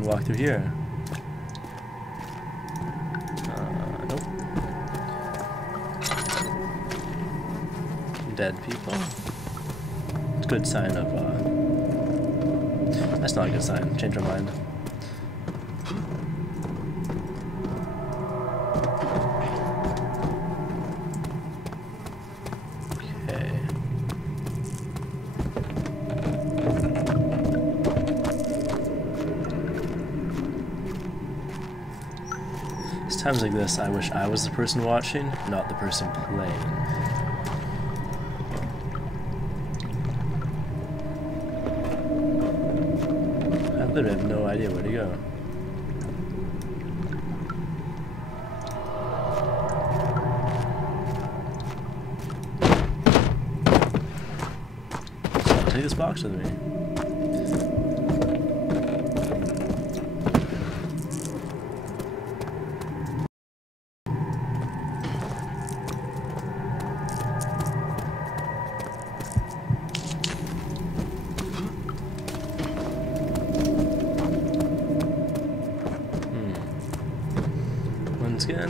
can walk through here. Nope. Dead people. It's a good sign of, that's not a good sign. Change our mind. Times like this, I wish I was the person watching, not the person playing. I literally have no idea where to go. So I'll take this box with me.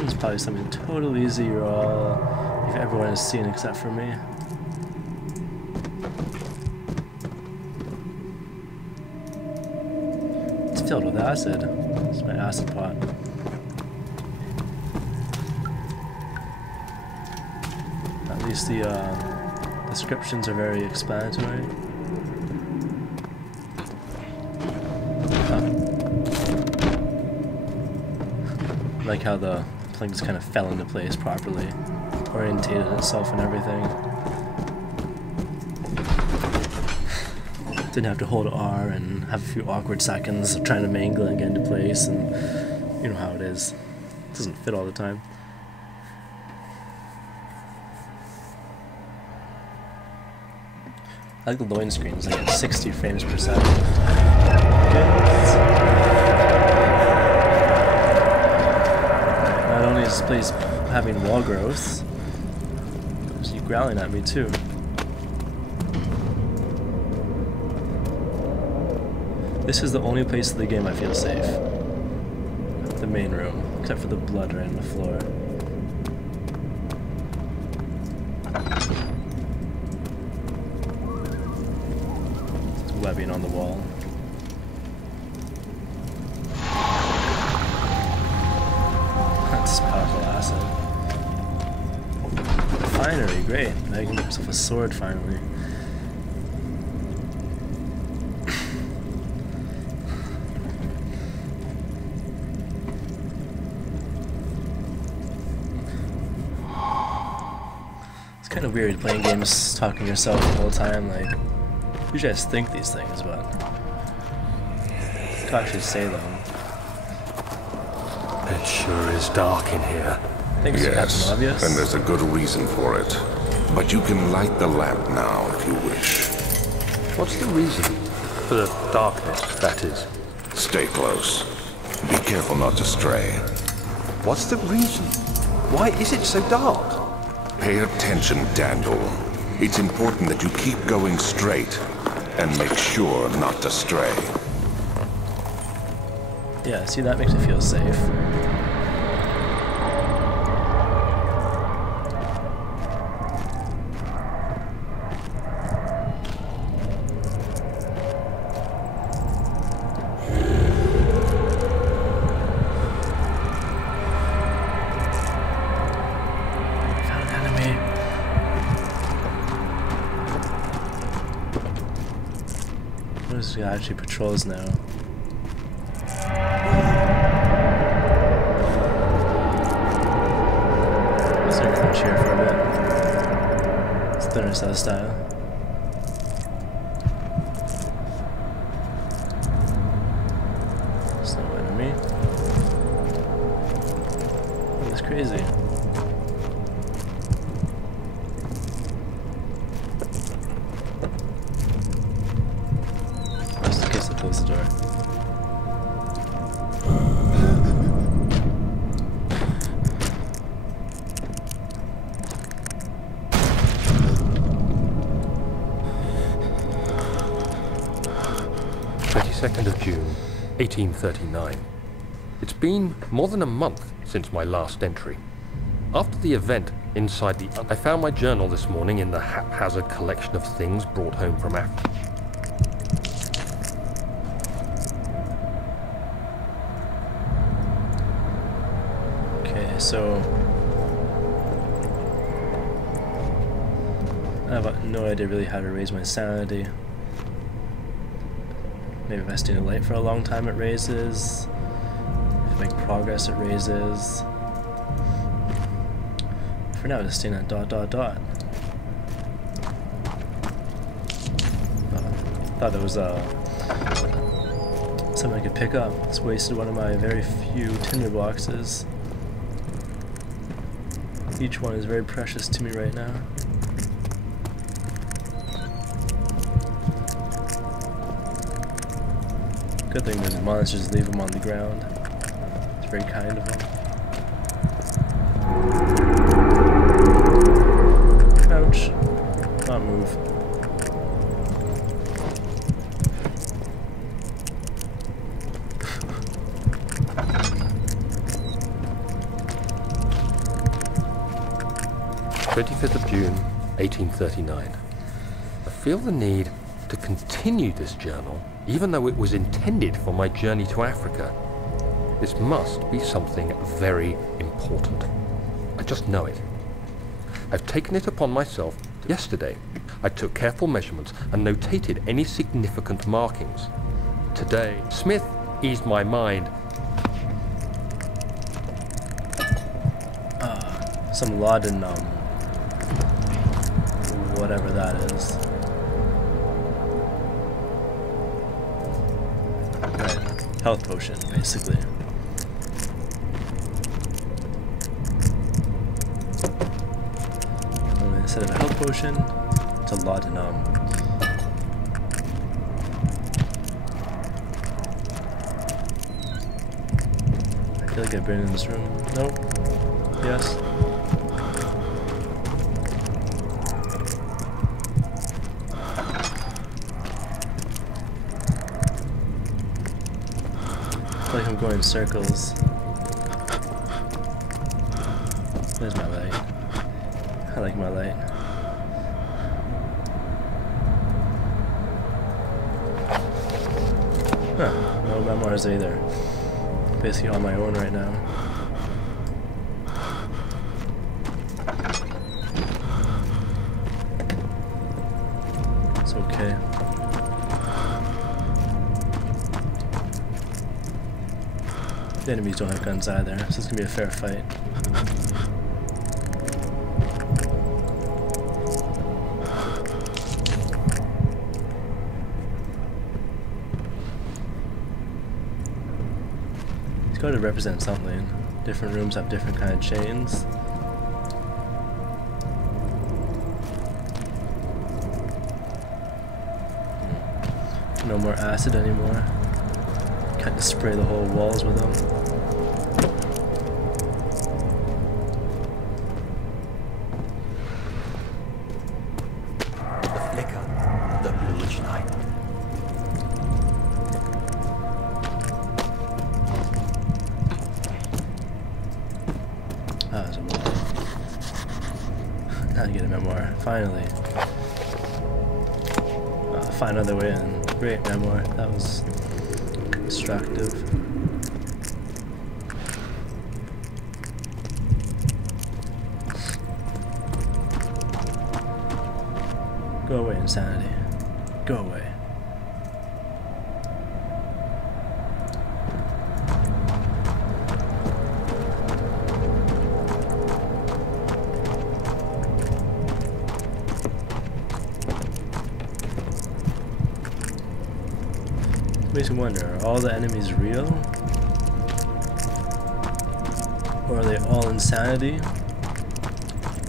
It's probably something totally easy if everyone has seen except for me. It's filled with acid. It's my acid pot. At least the descriptions are very explanatory. Like how the things kind of fell into place properly, orientated itself and everything. Didn't have to hold R and have a few awkward seconds of trying to mangle and get into place, and you know how it is. It doesn't fit all the time. I like the loading screens, like at 60 frames per second. Not only is this place having wall growth, there's you growling at me too. This is the only place in the game I feel safe. The main room, except for the blood right on the floor. There's webbing on the wall. That's powerful acid. Refinery, great. Now you can make yourself a sword finally. It's kind of weird playing games talking to yourself the whole time. Like, usually I just think these things, but to actually say them. It sure is dark in here. Things are Yes, obvious. and there's a good reason for it. But you can light the lamp now if you wish. What's the reason? For the darkness, that is. Stay close. Be careful not to stray. What's the reason? Why is it so dark? Pay attention, Daniel. It's important that you keep going straight and make sure not to stray. Yeah, see, that makes me feel safe. Found an enemy. What is this guy actually patrols now? Here for a bit. It's thinner cell style. There's no enemy. Oh, that's crazy. Just in case I close the door. Second of June, 1839. It's been more than a month since my last entry. After the event inside I found my journal this morning in the haphazard collection of things brought home from Africa. Okay, so I have no idea really how to raise my sanity. Maybe if I stay in the light for a long time it raises. If I make progress it raises. For now, just staying at ... Thought there was something I could pick up. It's wasted one of my very few tinder boxes. Each one is very precious to me right now. Good thing the monsters leave them on the ground. It's very kind of them. Ouch. Not move. June 1839. I feel the need to continue this journal, even though it was intended for my journey to Africa. This must be something very important. I just know it. I've taken it upon myself. Yesterday, I took careful measurements and notated any significant markings. Today, Smith eased my mind. Some laudanum. Whatever that is. Right. Health potion, basically. Instead of a health potion, it's a laudanum. I feel like I've been in this room. Nope. Yes. I feel like I'm going in circles. Where's my light? I like my light. Huh, no memoirs either. Basically on my own right now. It's okay. The enemies don't have guns either, so it's gonna be a fair fight. It's got to represent something. Different rooms have different kind of chains. No more acid anymore. Can't just spray the whole walls with them. The flicker, the bluish light. Ah, there's a wall. Now I get a memoir. Finally. Find another way in. Great memoir. That was constructive. Go away, insanity. Go away. Makes me wonder, are all the enemies real? Or are they all insanity?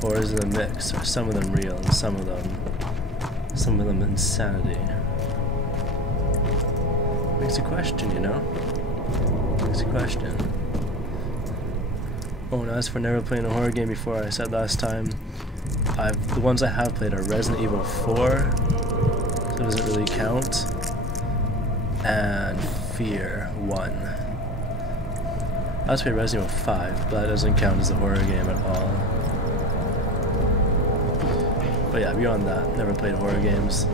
Or is it a mix? Are some of them real and some of them insanity? Makes you question, you know? Makes you question. Oh, and as for never playing a horror game before, I said last time, the ones I have played are Resident Evil 4, so it doesn't really count. And Fear 1. I also played Resident Evil 5, but that doesn't count as a horror game at all. But yeah, beyond that, never played horror games.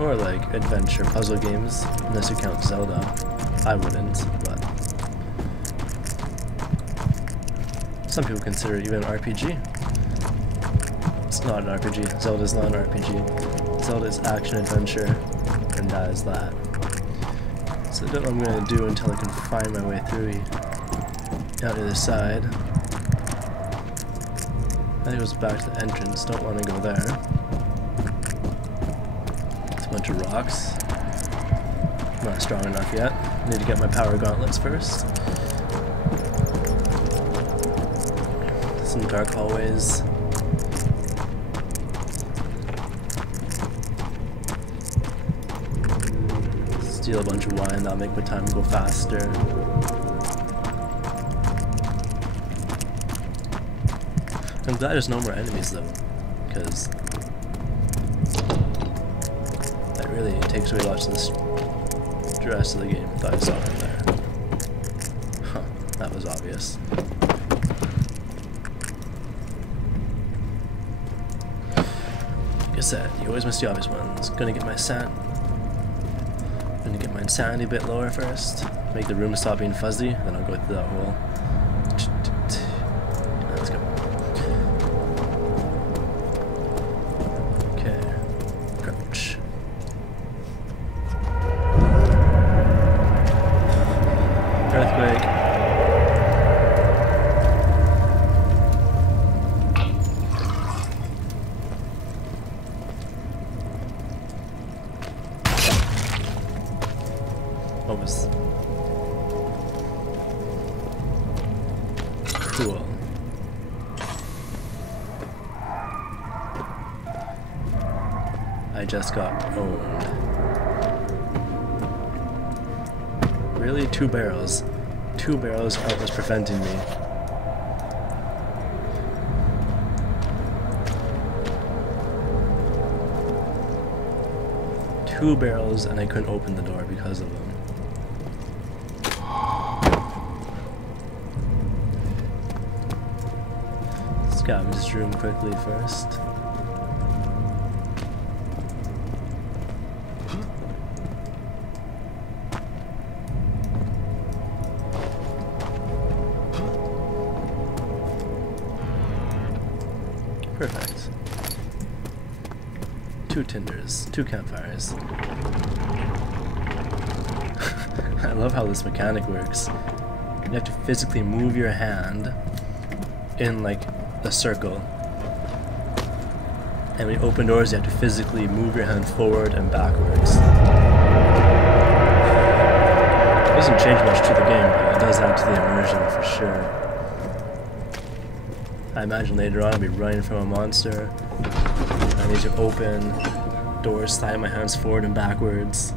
Or like adventure puzzle games, unless you count Zelda. I wouldn't, but some people consider it even an RPG. It's not an RPG. Zelda's not an RPG. Zelda is action adventure, and that is that. So I don't know what I'm going to do until I can find my way through down the other side. I think it goes back to the entrance. Don't want to go there. It's a bunch of rocks. I'm not strong enough yet. I need to get my power gauntlets first. Some dark hallways. Steal a bunch of wine, that'll make my time go faster. I'm glad there's no more enemies though, because that really takes away lots of the stress of the game. I thought I saw one there. Huh, that was obvious. Like I said, you always miss the obvious ones. Gonna get my insanity a bit lower first. Make the room stop being fuzzy, then I'll go through that hole. Let's go. Okay. Crouch. Earthquake. What was cool? I just got owned. Really? 2 barrels. 2 barrels are what was preventing me. Two barrels and I couldn't open the door because of them. Scavenge this room quickly first. Perfect. 2 tinders, 2 campfires. I love how this mechanic works. You have to physically move your hand in like a circle. And when you open doors, you have to physically move your hand forward and backwards. It doesn't change much to the game, but it does add to the immersion for sure. I imagine later on I'll be running from a monster. I need to open doors, slide my hands forward and backwards.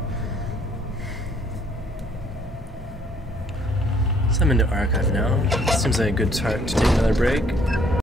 So I'm into archive now. Seems like a good start to take another break.